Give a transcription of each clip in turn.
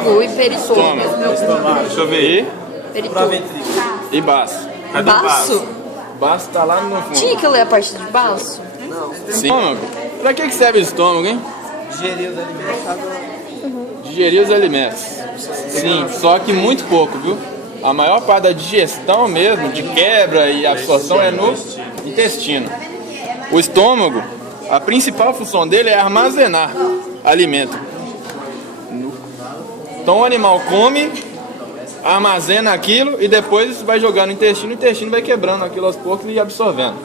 estômago e peritônio. Deixa eu ver aí. Peritônio. E baço. Cadê o Baço? Baço tá lá no fundo. Tinha que ler a parte de baço? Sim. Estômago? Pra que serve o estômago, hein? Digerir os alimentos. Digerir os alimentos. Sim, só que muito pouco, viu? A maior parte da digestão mesmo, de quebra e absorção, é no intestino. O estômago, a principal função dele é armazenar alimento. Então o animal come, armazena aquilo e depois vai jogar no intestino, e o intestino vai quebrando aquilo aos poucos e absorvendo.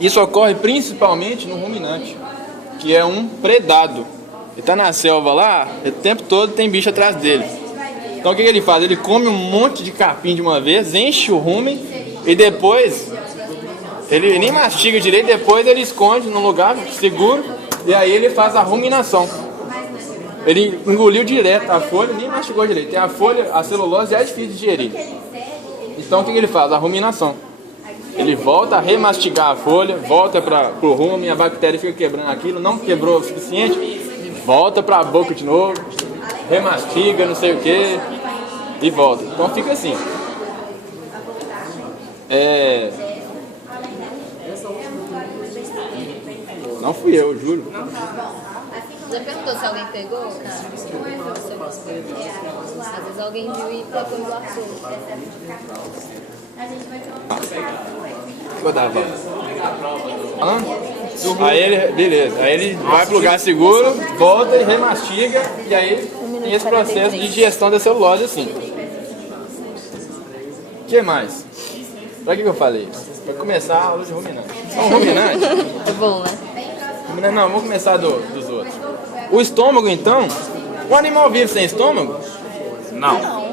Isso ocorre principalmente no ruminante, que é um predado. Ele está na selva lá, o tempo todo tem bicho atrás dele. Então o que ele faz? Ele come um monte de capim de uma vez, enche o rumen e depois ele nem mastiga direito, depois ele esconde num lugar seguro e aí ele faz a ruminação. Ele engoliu direto a folha, nem mastigou direito. E a folha, a celulose é difícil de digerir. Então o que ele faz? A ruminação. Ele volta a remastigar a folha, volta para o rumen, a bactéria fica quebrando aquilo, não quebrou o suficiente, volta para a boca de novo, remastiga, não sei o que, e volta. Então fica assim. Não fui eu, juro. Já perguntou se alguém pegou, cara? Às vezes alguém viu e pegou e guardou. Vou dar a volta. Aí ele, beleza, aí ele vai pro lugar seguro, volta e remastiga, e aí tem esse processo de digestão da celulose assim. O que mais? Pra que eu falei isso? Pra começar a aula de ruminante. Só um ruminante? É bom, né? Não, vamos começar dos outros. O estômago, então, o animal vive sem estômago? Não.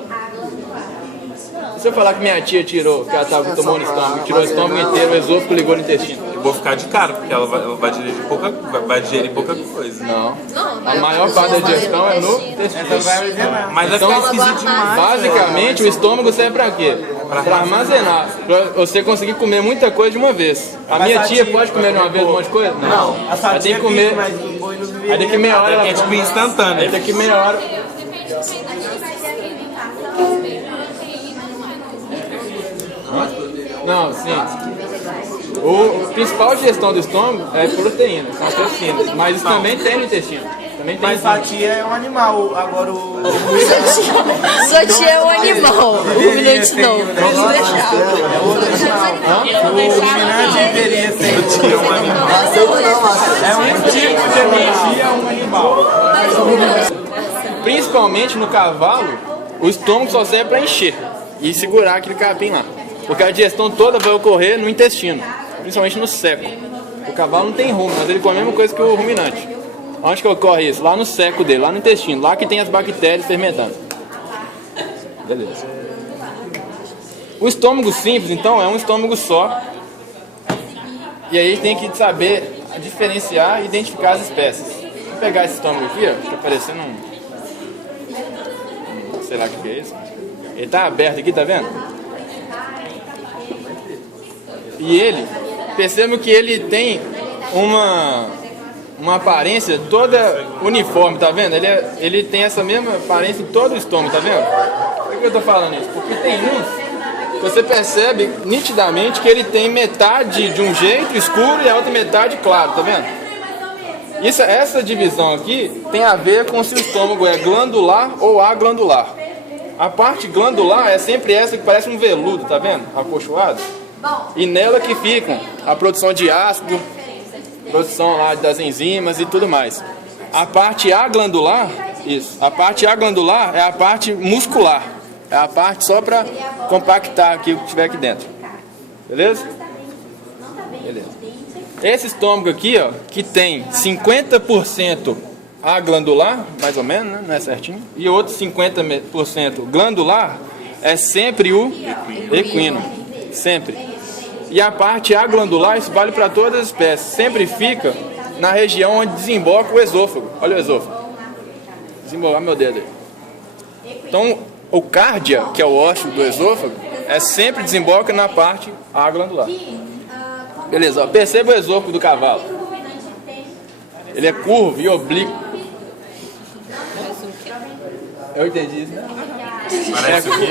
Se eu falar que minha tia tirou, que ela tomou no estômago, tirou o estômago inteiro, o esôfago ligou no intestino. Eu vou ficar de cara, porque ela vai digerir pouca coisa. Não. A maior parte da digestão é no intestino. Mas vai ficar esquisito demais. Basicamente, o estômago serve pra quê? Pra armazenar. Pra você conseguir comer muita coisa de uma vez. A minha tia pode comer de uma vez um monte de coisa? Não. Ela tem que comer. Aí daqui meia hora ela É tipo instantâneo. Aí daqui meia hora. Não, sim. O principal digestão do estômago é proteína, são as toxinas. Mas isso também tem no intestino. Também tem. Mas fatia é um animal, agora o Sua tia é um animal, o ruminante não. Eles não deixavam. ruminante deveria ser um animal. É um tipo de energia, um animal. Principalmente no cavalo, o estômago só serve para encher e segurar aquele capim lá. Porque a digestão toda vai ocorrer no intestino, principalmente no seco. O cavalo não tem rumo, mas ele come a mesma coisa que o ruminante. Onde que ocorre isso? Lá no seco dele, lá no intestino, lá que tem as bactérias fermentando. Beleza. O estômago simples, então, é um estômago só. E aí tem que saber diferenciar e identificar as espécies. Vou pegar esse estômago aqui, ó, tá parecendo sei lá o que é isso. Ele tá aberto aqui, tá vendo? E ele, percebam que ele tem uma aparência toda uniforme, tá vendo? Ele tem essa mesma aparência em todo o estômago, tá vendo? Por que eu tô falando isso? Porque tem uns, você percebe nitidamente que ele tem metade de um jeito escuro e a outra metade claro, tá vendo? Essa divisão aqui tem a ver com se o estômago é glandular ou aglandular. A parte glandular é sempre essa que parece um veludo, tá vendo? Acolchoado. E nela que ficam a produção de ácido, produção lá das enzimas e tudo mais. A parte aglandular, a parte aglandular é a parte muscular. É a parte só para compactar aqui o que tiver aqui dentro. Beleza? Beleza. Esse estômago aqui, ó, que tem 50% aglandular, mais ou menos, né? Não é certinho, e outro 50% glandular, é sempre o equino. Sempre. E a parte aglandular, isso vale para todas as espécies, sempre fica na região onde desemboca o esôfago. Olha o esôfago. Desembocar meu dedo aí. Então, o cárdia, que é o osso do esôfago, sempre desemboca na parte aglandular. Beleza, ó, perceba o esôfago do cavalo. Ele é curvo e oblíquo. Eu entendi isso, né? Parece o quê?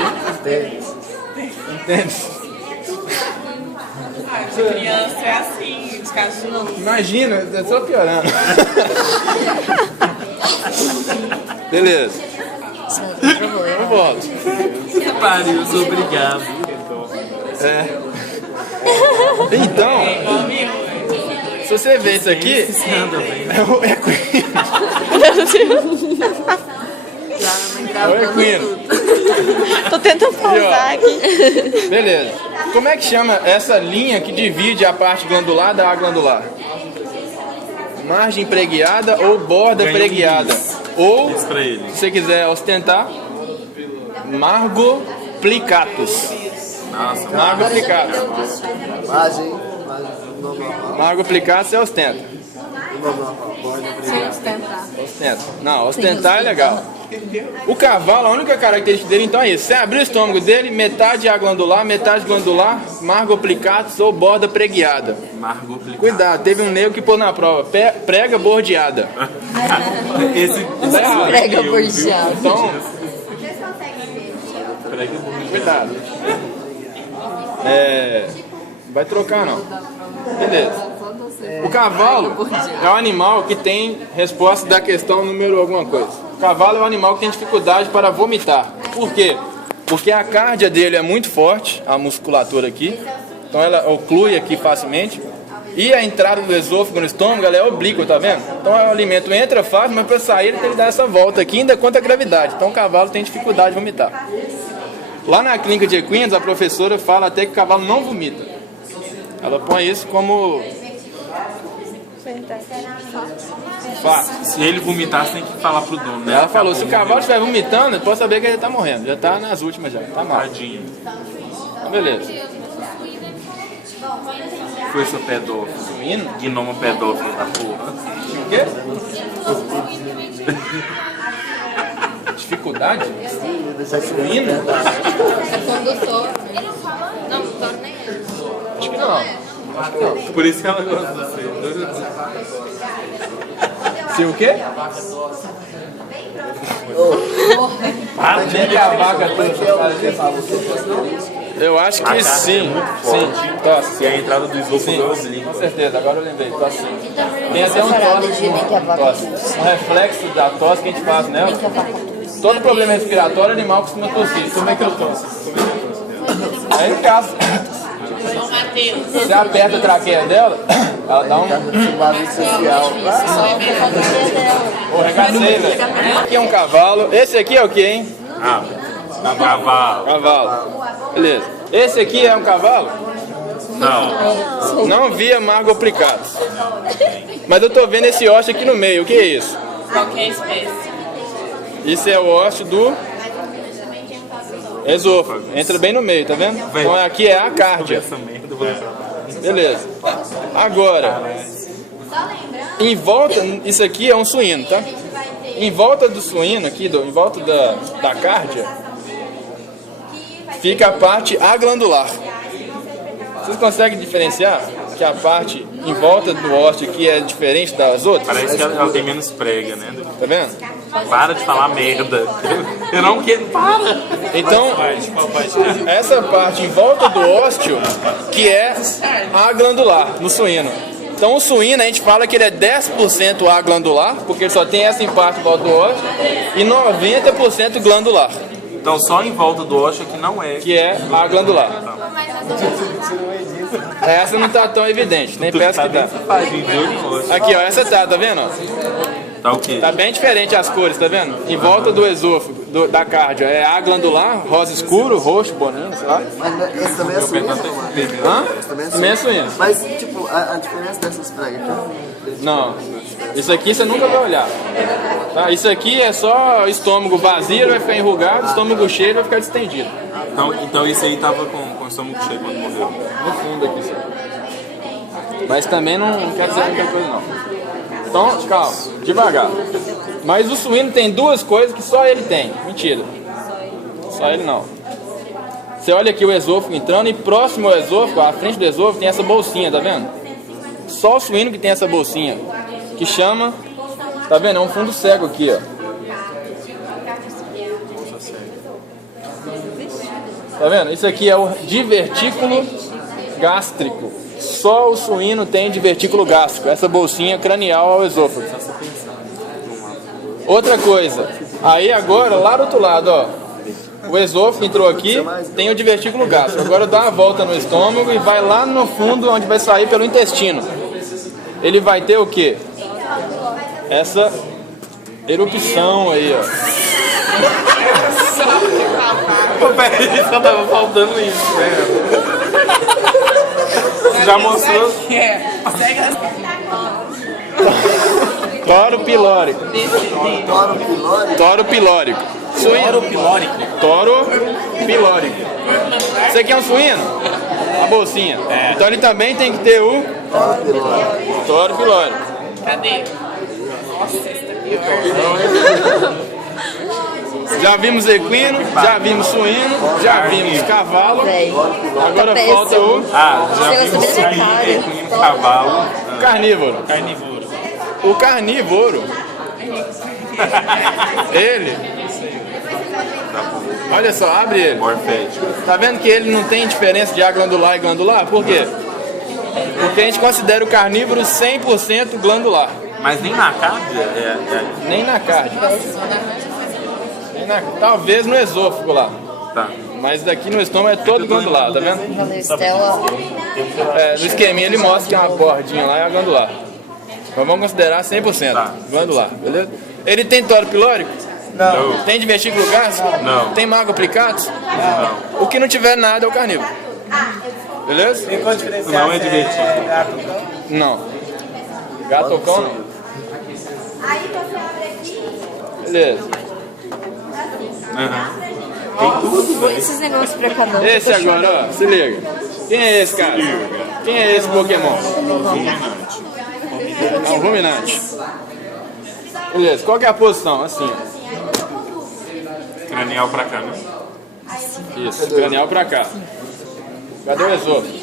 Entende? Criança é assim, de cachorro. Imagina, é só piorando. Beleza. Eu volto. Que pariu, eu sou obrigado. Então, se você ver isso aqui, é o equino. É o equino. Tô tentando pausar aqui. Beleza. Como é que chama essa linha que divide a parte glandular da glandular? Margem preguiada ou borda Ganhou preguiada? Ou, Isso pra ele. se você quiser ostentar, margo plicatus. Nossa, Margo plicatus. Margem normal. Margo plicatus você ostenta. Sem ostentar. Ostenta. Não, ostentar é legal. O cavalo, a única característica dele então é isso. Você abrir o estômago dele, metade aglandular, metade glandular, margo plicatus ou borda preguiada. Margot Plicado. Cuidado, teve um negro que pôs na prova, prega bordeada. Esse Tá errado. Prega bordeado. Então, cuidado. Vai trocar não. Beleza. O cavalo é um animal que tem resposta da questão número alguma coisa. O cavalo é um animal que tem dificuldade para vomitar. Por quê? Porque a cárdia dele é muito forte, a musculatura aqui. Então ela oclui aqui facilmente. E a entrada do esôfago no estômago ela é oblíqua, tá vendo? Então o alimento entra fácil, mas para sair ele tem que dar essa volta aqui, ainda contra a gravidade. Então o cavalo tem dificuldade de vomitar. Lá na clínica de equinos, a professora fala até que o cavalo não vomita. Ela põe isso como fato. Se ele vomitar, você tem que falar pro dono, né? Ela falou, se o cavalo estiver vomitando, pode saber que ele está morrendo. Já está nas últimas já, tá mal. Tadinho. Então, beleza. Foi seu pedófilo. Suíno? Gnoma pedófilo da porra. O quê? Dificuldade? Suíno? É condutor. Não, condutor nem é. Acho que não. Por isso que ela gosta de você. Se o quê? Para de a vaca Eu acho que sim. Sim, tosse. E a entrada do esôfago Sim, é oblíqua. com certeza, agora eu lembrei, tosse sim. Tem até um tosse, um reflexo da tosse que a gente faz, né? Todo problema respiratório, o animal costuma tossir. Como é que eu tosse? É em casa. Você aperta a traqueia dela, ela dá um... social. Ô, regacei, velho. Aqui é um cavalo. Esse aqui é o que, hein? Ah, cavalo. Cavalo. Beleza. Esse aqui é um cavalo? Não. Não via margo plicatus. Mas eu tô vendo esse ósseo aqui no meio. O que é isso? Qualquer espécie. Isso é o ósseo do esôfago. Entra bem no meio, tá vendo? Então aqui é a cárdia. Essa merda, eu vou levar. Beleza. Agora, em volta, isso aqui é um suíno, tá? Em volta do suíno aqui, em volta da cárdia, fica a parte aglandular. Vocês conseguem diferenciar que a parte em volta do ósseo aqui é diferente das outras? Parece que ela tem menos prega, né? Tá vendo? Para de falar merda. Eu não quero. Para! Então, essa parte em volta do ósseo que é aglandular no suíno. Então o suíno a gente fala que ele é 10% aglandular, porque ele só tem essa em parte em volta do ósseo, e 90% glandular, Então só em volta do ósseo que não é. que é aglandular. Essa não tá tão evidente, nem peço que tá. Aqui, ó, essa tá vendo? Ó? Tá o quê? Tá bem diferente as cores, tá vendo? Em volta do esôfago, da cárdia, é aglandular, rosa escuro, roxo, bonino, sei lá. Mas esse também é suíno, Hã? esse também é Também é suíno. suíno. Mas, tipo, a diferença dessas pregas aqui, Não, isso aqui você nunca vai olhar. Tá? Isso aqui é só estômago vazio, ele vai ficar enrugado, estômago cheio vai ficar distendido. Então isso aí tava com o estômago cheio quando morreu. No fundo aqui, só. Mas também não quer dizer muita coisa não. Então, calma, devagar. Mas o suíno tem duas coisas que só ele tem. Mentira. Só ele não. Você olha aqui o esôfago entrando e próximo ao esôfago, à frente do esôfago, tem essa bolsinha, tá vendo? Só o suíno que tem essa bolsinha. Que chama... Tá vendo? É um fundo cego aqui, ó. Tá vendo? Isso aqui é o divertículo gástrico. Só o suíno tem divertículo gástrico, essa bolsinha cranial ao esôfago. Outra coisa, aí agora lá do outro lado, ó, o esôfago entrou aqui, tem o divertículo gástrico. Agora dá uma volta no estômago e vai lá no fundo, onde vai sair pelo intestino. Ele vai ter o quê? Essa erupção aí, ó. Peraí, só tava faltando isso, né? Já mostrou? Toro pilórico. Toro pilórico. Toro pilórico. Suíno pilórico. Toro pilórico. Isso aqui é um suíno? A bolsinha. Então ele também tem que ter o toro pilórico. Cadê? Nossa, esse tá pior. Já vimos equino, já vimos suíno, já vimos cavalo. Agora falta o Já vi Esse negócio é bem suíno, equino, cavalo. carnívoro. O carnívoro, ele, olha só, abre ele. Morfético. Tá vendo que ele não tem diferença de aglandular e glandular? Por quê? Porque a gente considera o carnívoro 100% glandular. Mas nem na carne Nem na carne. Talvez no esôfago lá. Tá. Mas daqui no estômago é todo glandular, tá vendo? Valeu, Estela. No esqueminha ele mostra que é uma bordinha lá e é glandular. Mas vamos considerar 100% glandular, beleza? Ele tem toro pilórico? Não. Tem divertículo gástrico? Não. Tem mago aplicado? Não. O que não tiver nada é o carnívoro. Beleza? Tem qual diferencial? Não é divertido. Gato. Não. Gatocão não. Beleza. Põe esses negócios pra cá não. Esse agora, ó, se liga. Quem é esse cara? Quem é esse Pokémon? É um ruminante. Beleza, qual que é a posição? Assim, ó. Cranial pra cá, né? Isso, cranial pra cá. Cadê o esôfago?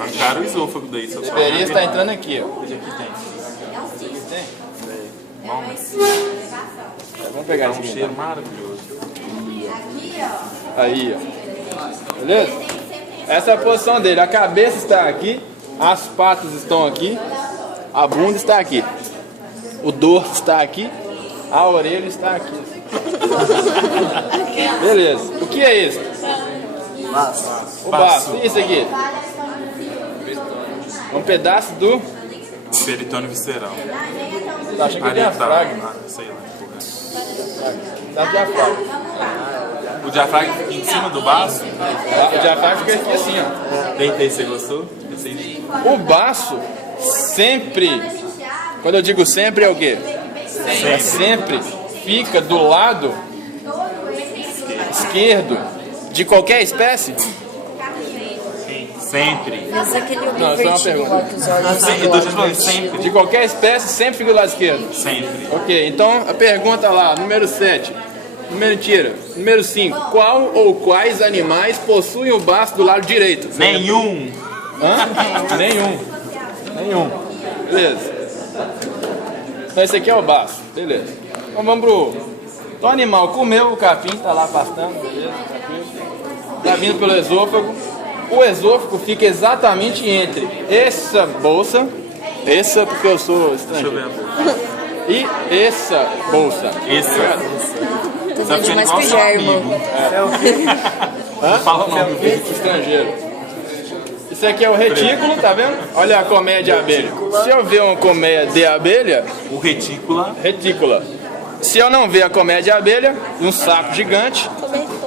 Arrancaram o esôfago daí, seu Deveria estar entrando aqui, ó. Vamos pegar esse Um aqui. cheiro maravilhoso. Aí, ó. Beleza? Essa é a posição dele. A cabeça está aqui, as patas estão aqui, a bunda está aqui. O dorso está aqui, a orelha está aqui. Beleza. O que é isso? O baço. E isso aqui? É um pedaço do... Peritônio visceral. Tá, achei que é diafragma. Sei lá. Tá diafragma. O diafragma fica em cima do baço. O diafragma fica aqui assim, ó. Tentei, você gostou? Esse aí. O baço sempre, quando eu digo sempre, é o quê? Sempre fica do lado esquerdo de qualquer espécie? Sempre. Mas aquele homem Não, isso é uma vertigo pergunta. lá que os olhos Eu tô te falando sempre. De qualquer espécie sempre fica do lado esquerdo. Sempre. Ok, então a pergunta lá, número 7. Mentira. Número 5. Qual ou quais animais possuem o baço do lado direito? Nenhum. Hã? Nenhum. Beleza. Então esse aqui é o baço. Beleza. Então vamos pro... Então o animal comeu, o capim tá lá pastando, beleza, tranquilo. Tá vindo pelo esôfago. O esôfago fica exatamente entre essa bolsa, essa porque eu sou Deixa eu estrangeiro, ver. e essa bolsa. Esse. Tô Tá dando ficando mais igual que seu germo. amigo. Hã? Fala o nome. Estrangeiro. Isso aqui é o retículo, tá vendo? Olha a colmeia de abelha. Se eu ver uma colmeia de abelha, O retícula. retícula. Se eu não ver a colmeia de abelha, um saco gigante,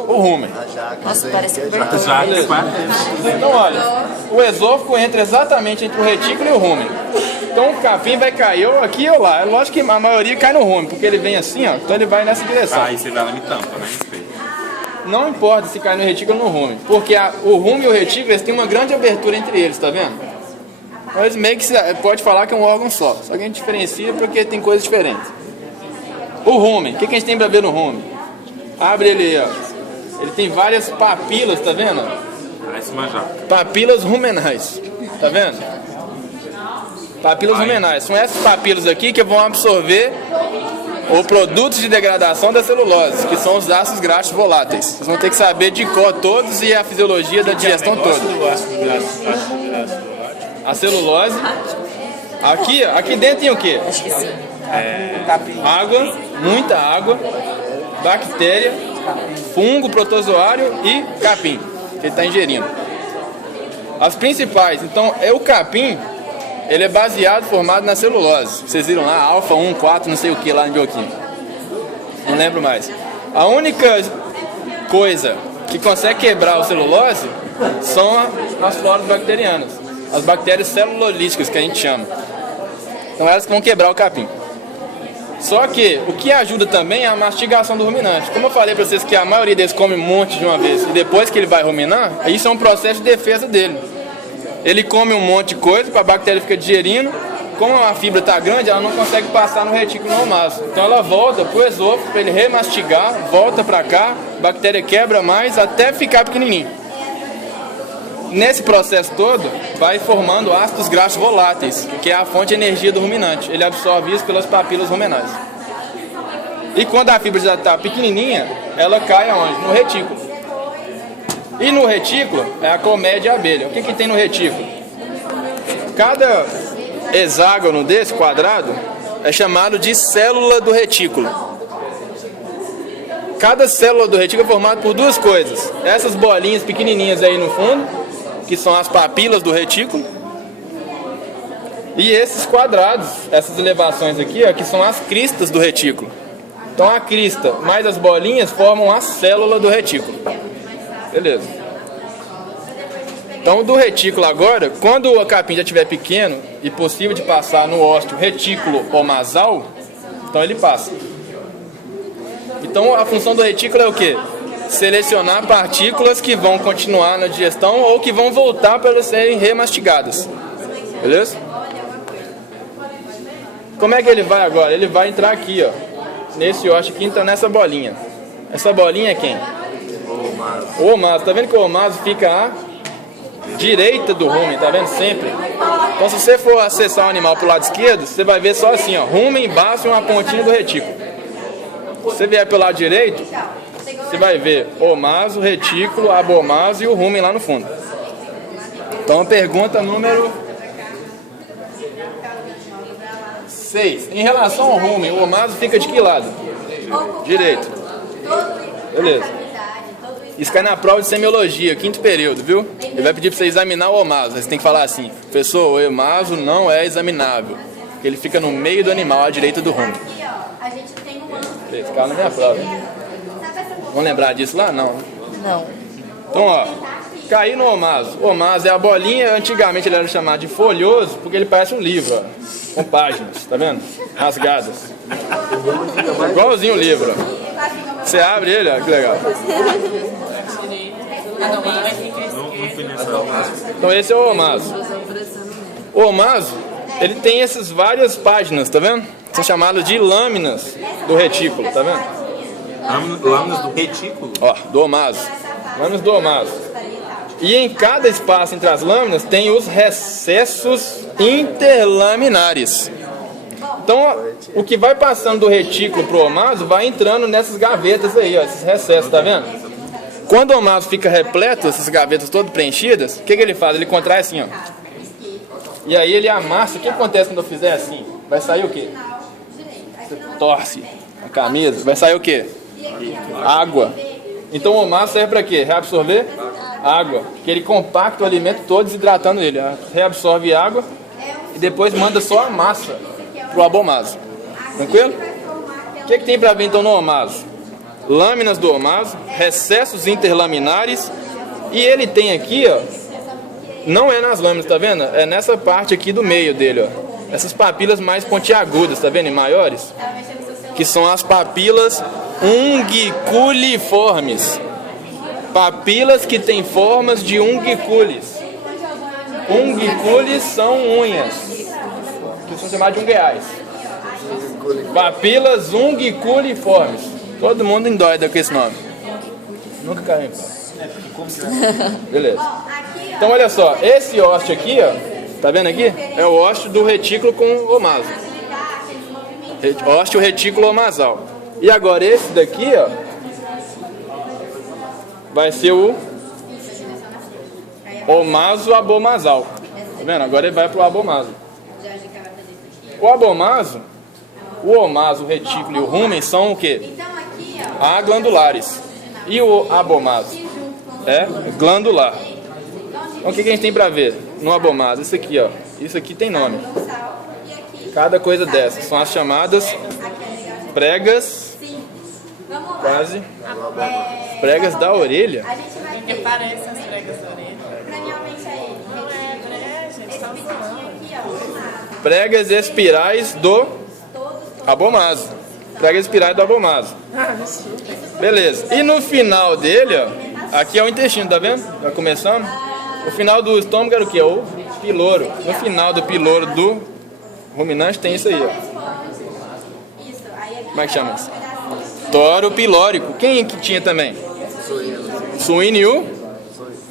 o rumen. Nossa, parece cobertor. Já Beleza. que Então olha, o esôfago entra exatamente entre o retículo e o rumen. Então o capim vai cair ou aqui ou lá. É lógico que a maioria cai no rumen, porque ele vem assim, ó. Então ele vai nessa direção. Aí você vai lá e me tampa, né? Respeito. Não importa se cai no retículo ou no rumen, porque o rumen e o retículo eles têm uma grande abertura entre eles, tá vendo? Então eles meio que pode falar que é um órgão só. Só que a gente diferencia porque tem coisas diferentes. O rumen, o que a gente tem pra ver no rumen? Abre ele aí, ó. Ele tem várias papilas, tá vendo? Parece uma jaca. Papilas rumenais, tá vendo? Papilas rumenais. São essas papilas aqui que vão absorver ou produtos de degradação da celulose, que são os ácidos graxos voláteis. Vocês vão ter que saber de cor todos e a fisiologia da digestão toda. A celulose. Aqui dentro tem o quê? Acho que sim. Água, muita água, bactéria, fungo, protozoário e capim, que ele está ingerindo. As principais, então, o capim, ele é baseado, formado na celulose. Vocês viram lá, alfa 1, 4, não sei o que lá em bioquímica. Não lembro mais. A única coisa que consegue quebrar a celulose são as floras bacterianas. As bactérias celulolíticas, que a gente chama. Então elas que vão quebrar o capim. Só que o que ajuda também é a mastigação do ruminante. Como eu falei para vocês que a maioria deles come um monte de uma vez e depois que ele vai ruminar, isso é um processo de defesa dele. Ele come um monte de coisa, a bactéria fica digerindo. Como a fibra está grande, ela não consegue passar no retículo normal. Então ela volta para o esôfago para ele remastigar, volta para cá, a bactéria quebra mais até ficar pequenininho. Nesse processo todo, vai formando ácidos graxos voláteis, que é a fonte de energia do ruminante. Ele absorve isso pelas papilas ruminais. E quando a fibra já está pequenininha, ela cai aonde? No retículo. E no retículo é a colmeia de abelha. O que tem no retículo? Cada hexágono desse, quadrado, é chamado de célula do retículo. Cada célula do retículo é formada por duas coisas. Essas bolinhas pequenininhas aí no fundo, que são as papilas do retículo, e esses quadrados, essas elevações aqui, ó, que são as cristas do retículo. Então a crista mais as bolinhas formam a célula do retículo. Beleza. Então do retículo agora, quando o capim já estiver pequeno e possível de passar no ósteo retículo omasal, então ele passa. Então a função do retículo é o quê? Selecionar partículas que vão continuar na digestão ou que vão voltar para elas serem remastigadas. Beleza? Como é que ele vai agora? Ele vai entrar aqui, ó. Nesse ósseo aqui, entra nessa bolinha. Essa bolinha é quem? O omaso. Tá vendo que o omaso fica à direita do rumen, tá vendo? Sempre. Então se você for acessar o animal pro lado esquerdo, você vai ver só assim, ó. Rumen embaixo e uma pontinha do retículo. Se você vier pelo lado direito, você vai ver omaso, retículo, abomaso e o rumen lá no fundo. Então, pergunta número 6. Em relação ao rumen, o omaso fica de que lado? Direito. Beleza. Isso cai na prova de semiologia, 5º período, viu? Ele vai pedir para você examinar o omaso. Você tem que falar assim: professor, o omaso não é examinável. Ele fica no meio do animal, à direita do rumen. Beleza, caiu na minha prova. Vamos lembrar disso lá? Não. Não. Então, ó, cair no omaso. O omaso é a bolinha, antigamente ele era chamado de folhoso, porque ele parece um livro, ó, com páginas, tá vendo? Rasgadas. Igualzinho o livro, ó. Você abre ele, ó, que legal. Então esse é o omaso. O omaso, ele tem essas várias páginas, tá vendo? São chamadas de lâminas do retículo, tá vendo? Lâminas do retículo? Ó, do omaso. Lâminas do omaso. E em cada espaço entre as lâminas tem os recessos interlaminares. Então, o que vai passando do retículo pro omaso vai entrando nessas gavetas aí, ó, esses recessos, tá vendo? Quando o omaso fica repleto, essas gavetas todas preenchidas, o que ele faz? Ele contrai assim, ó. E aí ele amassa. O que acontece quando eu fizer assim? Vai sair o quê? Você torce a camisa, vai sair o quê? Água. Então o omaso serve para quê? Reabsorver água. Porque ele compacta o alimento todo, desidratando ele. Reabsorve água e depois manda só a massa pro abomaso. Tranquilo? O que tem para ver então no omaso? Lâminas do omaso, recessos interlaminares, e ele tem aqui, ó, não é nas lâminas, tá vendo? É nessa parte aqui do meio dele, ó. Essas papilas mais pontiagudas, tá vendo? E maiores, que são as papilas unguiculiformes. Papilas que têm formas de unguiculis. Unguiculis são unhas, que são chamadas de ungueais. Papilas unguiculiformes. Todo mundo endoida com esse nome. Nunca caiu em pau. Beleza. Então olha só, esse ósseo aqui, ó, tá vendo aqui? É o ósseo do retículo com o omaso. Ósteo reticulomasal. E agora esse daqui, ó, vai ser o omaso abomasal. Tá vendo? Agora ele vai pro abomaso. O abomaso, o omaso, o retículo e o rumen são o quê? Aglandulares. E o abomaso é glandular. Então o que a gente tem para ver no abomaso? Isso aqui, ó. Isso aqui tem nome. Cada coisa dessas são as chamadas pregas, quase, pregas da orelha. Que parecem as pregas da orelha. Pregas espirais do abomaso. Pregas espirais do abomaso. Beleza. E no final dele, ó, aqui é o intestino, tá vendo? Já começando. O final do estômago era o que? O piloro. No final do piloro do ruminante tem isso aí, ó. Como é que chama isso? Toro pilórico. Quem que tinha também? Suíno e o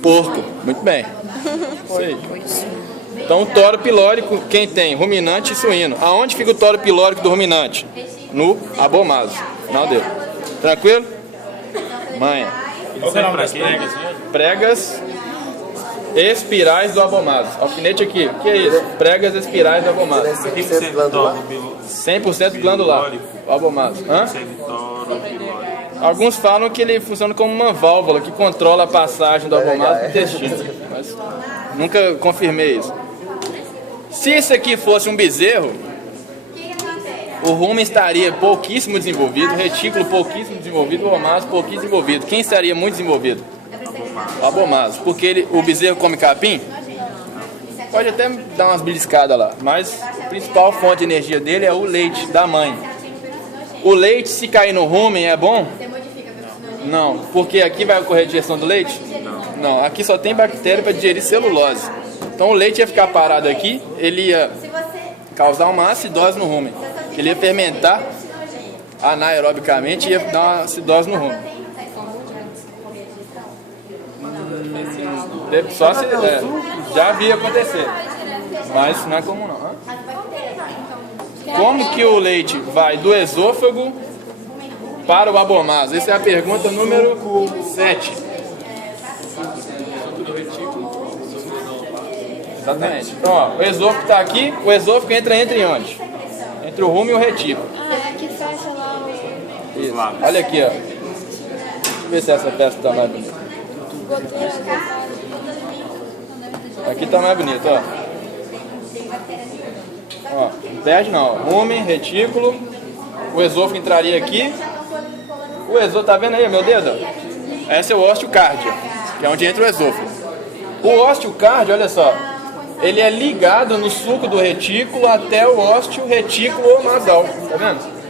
porco. Muito bem. Isso aí. Então, o toro pilórico, quem tem? Ruminante e suíno. Aonde fica o toro pilórico do ruminante? No abomaso. Final dele. Tranquilo? Manha. Qual é o nome das pregas? Pregas espirais do abomaso. Alfinete aqui. O que é isso? Pregas espirais do abomaso. 100% glandular. 100% glandular. O abomaso. Hã? Alguns falam que ele funciona como uma válvula que controla a passagem do abomaso do intestino. Mas nunca confirmei isso. Se isso aqui fosse um bezerro, o rumen estaria pouquíssimo desenvolvido, o retículo pouquíssimo desenvolvido, o omaso pouquíssimo desenvolvido. Quem estaria muito desenvolvido? O abomaso. Porque o bezerro come capim? Pode até dar umas beliscadas lá, mas a principal fonte de energia dele é o leite da mãe. O leite, se cair no rumen, é bom? Não, porque aqui vai ocorrer digestão do leite? Não, aqui só tem bactéria para digerir celulose. Então o leite ia ficar parado aqui, ele ia causar uma acidose no rumen. Ele ia fermentar anaerobicamente e ia dar uma acidose no rumen. Só se já vi acontecer, mas não é comum não. Como que o leite vai do esôfago para o abomaso? Essa é a pergunta número 7. Exatamente. Então, ó, o esôfago está aqui, o esôfago entra entre onde? Entre o rumen e o retículo. Que fecha lá o... Isso. Olha aqui, ó. Deixa eu ver se essa peça está mais bonita. Aqui está mais bonito, ó. Ó, não perde não. Rumen, retículo. O esôfago entraria aqui. O esôfago, tá vendo aí, meu dedo? Esse é o osteocárdio, que é onde entra o esôfago. O osteocárdio, olha só, ele é ligado no suco do retículo até o ósteo retículo nasal, tá vendo?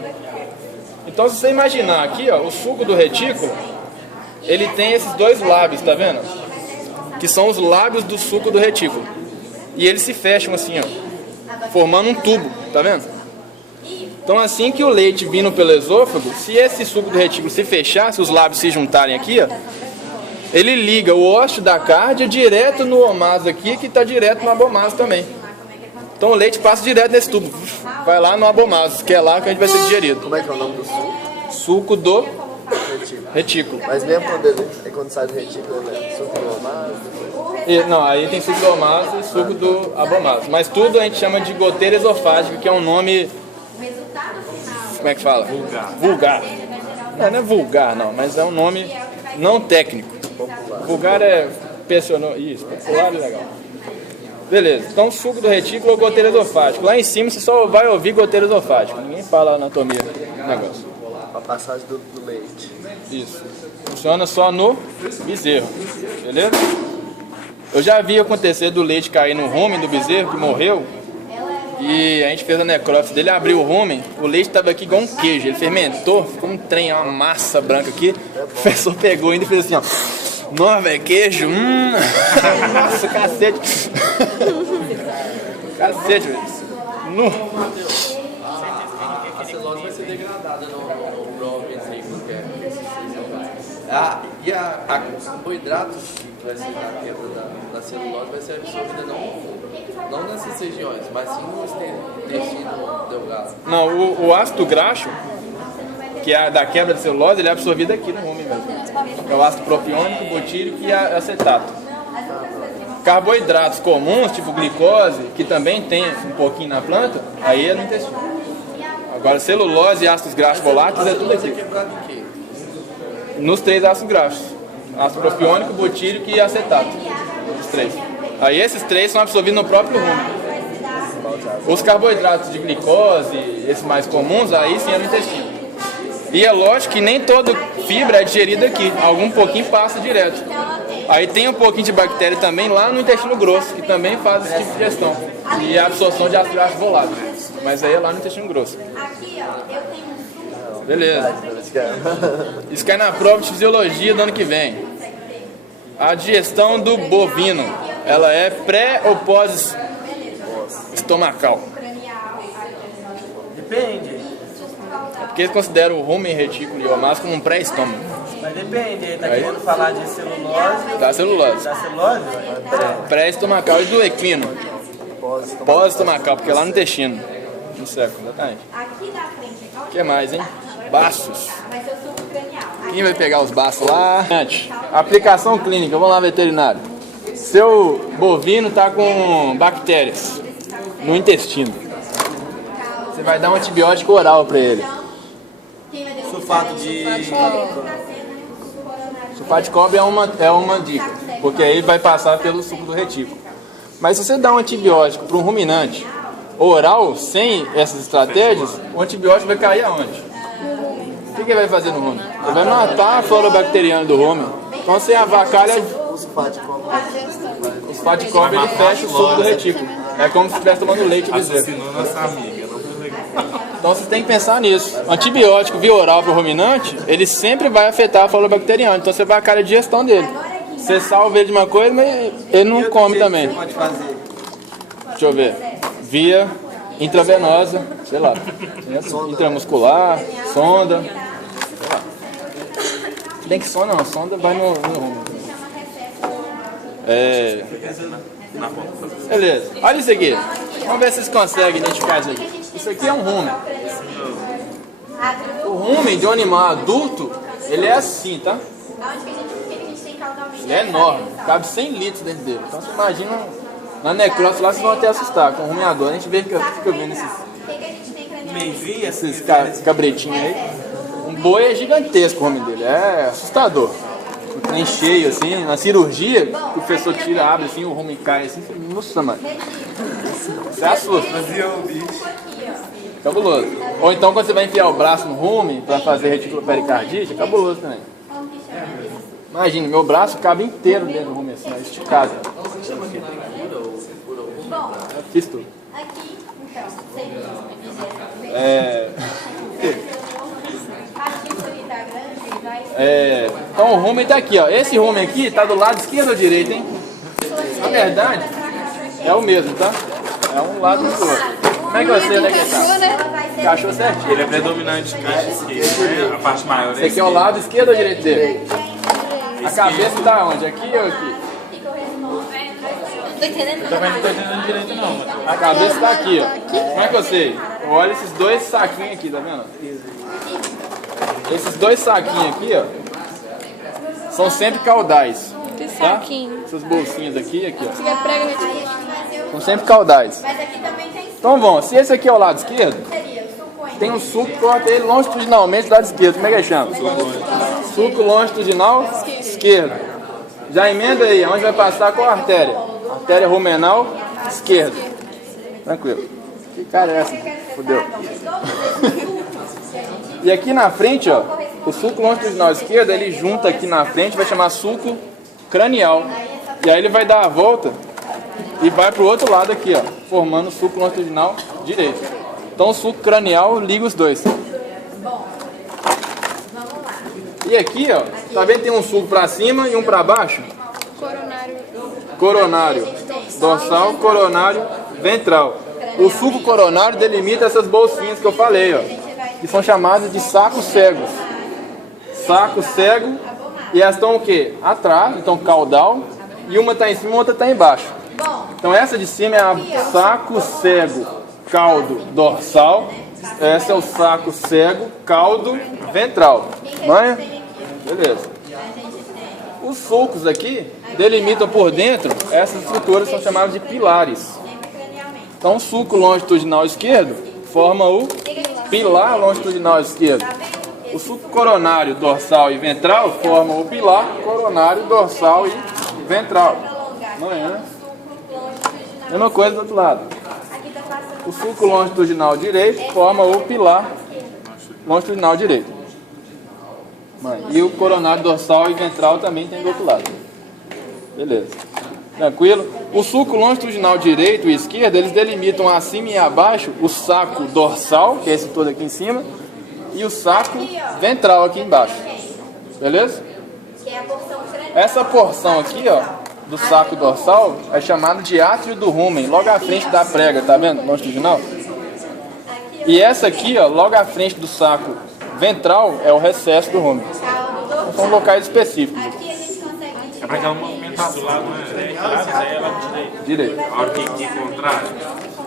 Então, se você imaginar aqui, ó, o suco do retículo, ele tem esses dois lábios, tá vendo? Que são os lábios do suco do retículo. E eles se fecham assim, ó, formando um tubo, tá vendo? Então, assim que o leite vindo pelo esôfago, se esse suco do retículo se fechar, se os lábios se juntarem aqui, ó, ele liga o ósteo da cárdia direto no omaso aqui, que está direto no abomaso também. Então o leite passa direto nesse tubo, vai lá no abomaso, que é lá que a gente vai ser digerido. Como é que é o nome do suco? Suco do retículo. Mas mesmo quando sai do retículo, né? Suco do omaso? Não, aí tem suco do omaso e suco do abomaso. Mas tudo a gente chama de goteira esofágica, que é um nome... Como é que fala? Vulgar. Não é vulgar, não, mas é um nome não técnico. Vulgar é isso, popular é legal. Beleza, então suco do retículo ou goteiro esofágico. Lá em cima você só vai ouvir goteiro esofágico. Ninguém fala anatomia do negócio. A passagem do leite. Isso. Funciona só no bezerro. Beleza? Eu já vi acontecer do leite cair no rumen do bezerro que morreu. E a gente fez a necrópsia dele, abriu o rumen, o leite estava aqui igual um queijo, ele fermentou, ficou um trem, uma massa branca aqui. O professor pegou ainda e fez assim, ó. Nossa, velho, queijo, nossa, cacete. Cacete, velho. A celulose vai ser degradada no proventrico, que é. E o carboidrato que vai ser na quebra da celulose vai ser absorvida não Não nessas regiões, mas sim no intestino delgado. Não, o ácido graxo, que é da quebra de celulose, ele é absorvido aqui no rumen mesmo. É o ácido propiônico, butírico e acetato. Carboidratos comuns, tipo glicose, que também tem um pouquinho na planta, aí é no intestino. Agora, celulose e ácidos graxos voláteis é tudo aqui. Quebrado em quê? Nos 3 ácidos graxos. Ácido propiônico, butírico e acetato. Os 3. Aí esses 3 são absorvidos no próprio rumen. Os carboidratos de glicose, esses mais comuns, aí sim é no intestino. E é lógico que nem toda fibra é digerida aqui. Algum pouquinho passa direto. Aí tem um pouquinho de bactéria também lá no intestino grosso, que também faz esse tipo de digestão. E a absorção de ácido graxo voláteis. Mas aí é lá no intestino grosso. Beleza. Isso cai na prova de fisiologia do ano que vem. A digestão do bovino, ela é pré ou pós estomacal? Depende. É porque eles consideram o rumen, retículo e omático como um pré-estômago. Mas depende, ele tá querendo falar de celulose. Da celulose. Da celulose? Pré-estomacal e do equino. Pós-estomacal, porque é lá no intestino. No século, exatamente. O que mais, hein? Baços. Quem vai pegar os baços lá? Aplicação clínica, vamos lá, veterinário. Seu bovino está com bactérias no intestino. Você vai dar um antibiótico oral para ele. Sulfato de... Sulfato de cobre é uma dica, porque aí vai passar pelo suco do retículo. Mas se você dá um antibiótico para um ruminante oral, sem essas estratégias, o antibiótico vai cair aonde? O que ele vai fazer no rumen? Ele vai matar a flora bacteriana do rumen. Então você avacalha. O sulfato de cobre. O sulfato de cobre ele fecha o suco do retículo. É como se estivesse tomando leite de bezerro. Assassinou nossa amiga, não foi legal. Então você tem que pensar nisso. Antibiótico via oral para o ruminante, ele sempre vai afetar a flora bacteriana. Então você avacalha a digestão dele. Você salva ele de uma coisa, mas ele não come também. Você pode fazer? Deixa eu ver. Via intravenosa, sei lá. Intramuscular, sonda. Sei lá. Bem que sonda não, sonda vai no rumo. Beleza. Olha isso aqui. Vamos ver se vocês conseguem identificar isso aqui. Isso aqui é um rumen. O rumen de um animal adulto, ele é assim, tá? Ele é enorme. Cabe 100 litros dentro dele. Então você imagina, na necrópsia lá vocês vão até assustar com o rumeador. A gente vê que fica vendo esses cabretinhos aí. Um boi é gigantesco o rumen dele. É assustador. Nem cheio assim, na cirurgia, o professor tira, abre assim, o rumen cai assim, nossa, mano. Você assusta. Cabuloso. Ou então quando você vai enfiar o braço no rumen para fazer reticulopericarditis, é cabuloso também. Imagina, meu braço cabe inteiro dentro do rumen assim, esticado. Fiz tudo. Então o rumen tá aqui, ó. Esse rumen aqui tá do lado esquerdo ou direito, hein? Na verdade, é o mesmo, tá? É um lado do outro. Como é que você, né, que tá? Encaixou certinho. Ele é predominante esquerdo, né? A parte maior Esse aqui é o lado esquerdo ou direito dele? A cabeça tá onde? Aqui ou aqui? Também não tô entendendo direito não, mano. A cabeça tá aqui, ó. Como é que eu sei? Olha esses dois saquinhos aqui, tá vendo? Esses dois saquinhos aqui, ó, são sempre caudais. Que Tá? saquinho. Essas bolsinhas aqui, aqui, ó. Você quer prega nesse São sempre caudais. Então vamos, se esse aqui é o lado esquerdo, tem um suco que corta ele longitudinalmente do lado esquerdo. Como é que chama? Suco longitudinal esquerdo. Já emenda aí, onde vai passar qual artéria? Artéria rumenal esquerda. Tranquilo. Que cara é essa? Fudeu. E aqui na frente, ó, o sulco longitudinal esquerdo, ele junta aqui na frente, vai chamar sulco cranial. E aí ele vai dar a volta e vai pro outro lado aqui, ó, formando o sulco longitudinal direito. Então o sulco cranial liga os dois. E aqui, ó, tá vendo que tem um sulco pra cima e um pra baixo? Coronário. Dorsal, coronário, ventral. O sulco coronário delimita essas bolsinhas que eu falei, ó, que são chamadas de sacos cegos. Saco cego, e elas estão o quê? Atrás, então caudal, e uma está em cima e outra está embaixo. Então essa de cima é a saco cego, caldo dorsal. Essa é o saco cego, caldo ventral. Manha? Beleza. Os sulcos aqui delimitam por dentro, essas estruturas são chamadas de pilares. Então o sulco longitudinal esquerdo forma o pilar longitudinal esquerdo. O sulco coronário, dorsal e ventral formam o pilar coronário, dorsal e ventral. Manhã. Mesma coisa do outro lado. O sulco longitudinal direito forma o pilar longitudinal direito. E o coronário, dorsal e ventral também tem do outro lado. Beleza. Tranquilo? O sulco longitudinal direito e esquerdo, eles delimitam acima e abaixo o saco dorsal, que é esse todo aqui em cima, e o saco ventral aqui embaixo. Beleza? Essa porção aqui, ó, do saco dorsal é chamada de átrio do rumen, logo à frente da prega, tá vendo? Longitudinal. E essa aqui, ó, logo à frente do saco ventral é o recesso do rumen. Então, são locais específicos. É para aquela movimentação lá, não é? Direito. A hora que encontrar.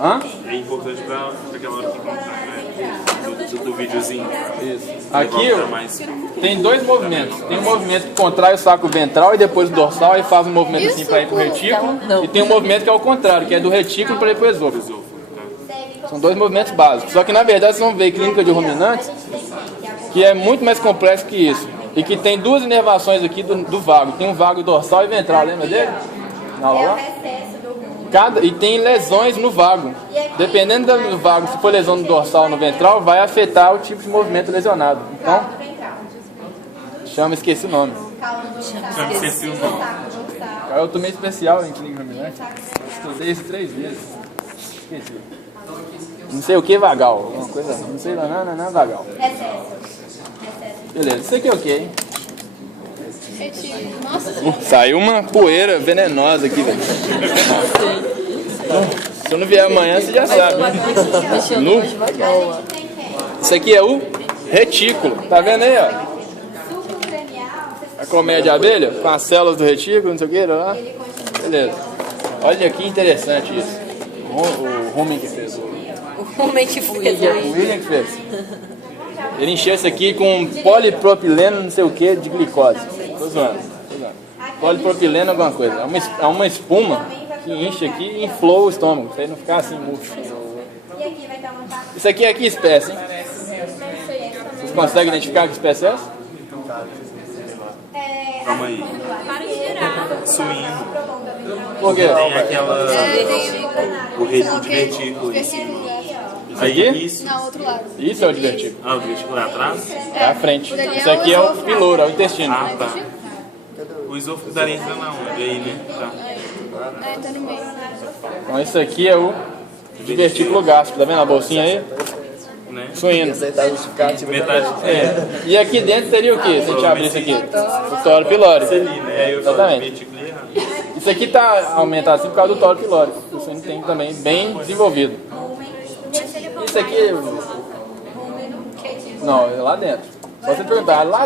Hã? É importante para aquela hora que encontrar, né? Do videozinho. Isso. Aqui tem dois movimentos. Tem um movimento que contrai o saco ventral e depois o dorsal e faz um movimento assim para ir para o retículo. E tem um movimento que é o contrário, que é do retículo para ir para o esôfago. São dois movimentos básicos. Só que na verdade vocês vão ver clínica de ruminantes que é muito mais complexo que isso. E que tem duas inervações aqui do vago. Tem um vago dorsal e ventral, lembra dele? Na aula lá? E tem lesões no vago. Dependendo do vago, se for lesão no dorsal ou no ventral, vai afetar o tipo de movimento lesionado. Então, esqueci o nome. Esqueci o nome. Cara, eu tomei especial em clínica ruminante. Estudei isso 3 vezes. Esqueci. Não sei o que vagal. Alguma coisa, não sei lá, não, vagal. Beleza, isso aqui é o que, hein? Saiu uma poeira venenosa aqui, velho. Se eu não vier amanhã, você já sabe. Nu. Isso aqui é o retículo. Tá vendo aí, ó? A colmeia de abelha, com as células do retículo, não sei o que, lá. Beleza. Olha que interessante isso. O rumen que fez. O rumen que fez. O William que fez. Ele encheu isso aqui com polipropileno, não sei o que, de glicose. Tô zoando. Polipropileno alguma coisa. É uma espuma que enche aqui e inflou o estômago, pra ele não ficar assim murcho. Isso aqui é que espécie, hein? Vocês conseguem identificar que espécie é essa? Calma aí. Suíno. Por quê? Tem aquela. O retículo. Aí? Isso. Não, outro lado. Isso é o divertículo. Ah, o divertículo é atrás? É à frente. Isso aqui é o piloro, é o intestino. Ah, tá. O esôfago daria entra na onde? Aí, né? Tá. Tá no meio. Então isso aqui é o divertículo gástrico. Tá vendo a bolsinha aí? Né? Suíno. Aceitar justificativo. Metade. É. E aqui dentro teria o quê? Se a gente abrir isso aqui? O tório pilórico. Ali, né? Aí eu falo Exatamente. divertículo errado. Isso aqui tá aumentado assim por causa do tório pilórico. O suíno tem também bem desenvolvido. Isso aqui... Não, é lá dentro. Só você perguntar, lá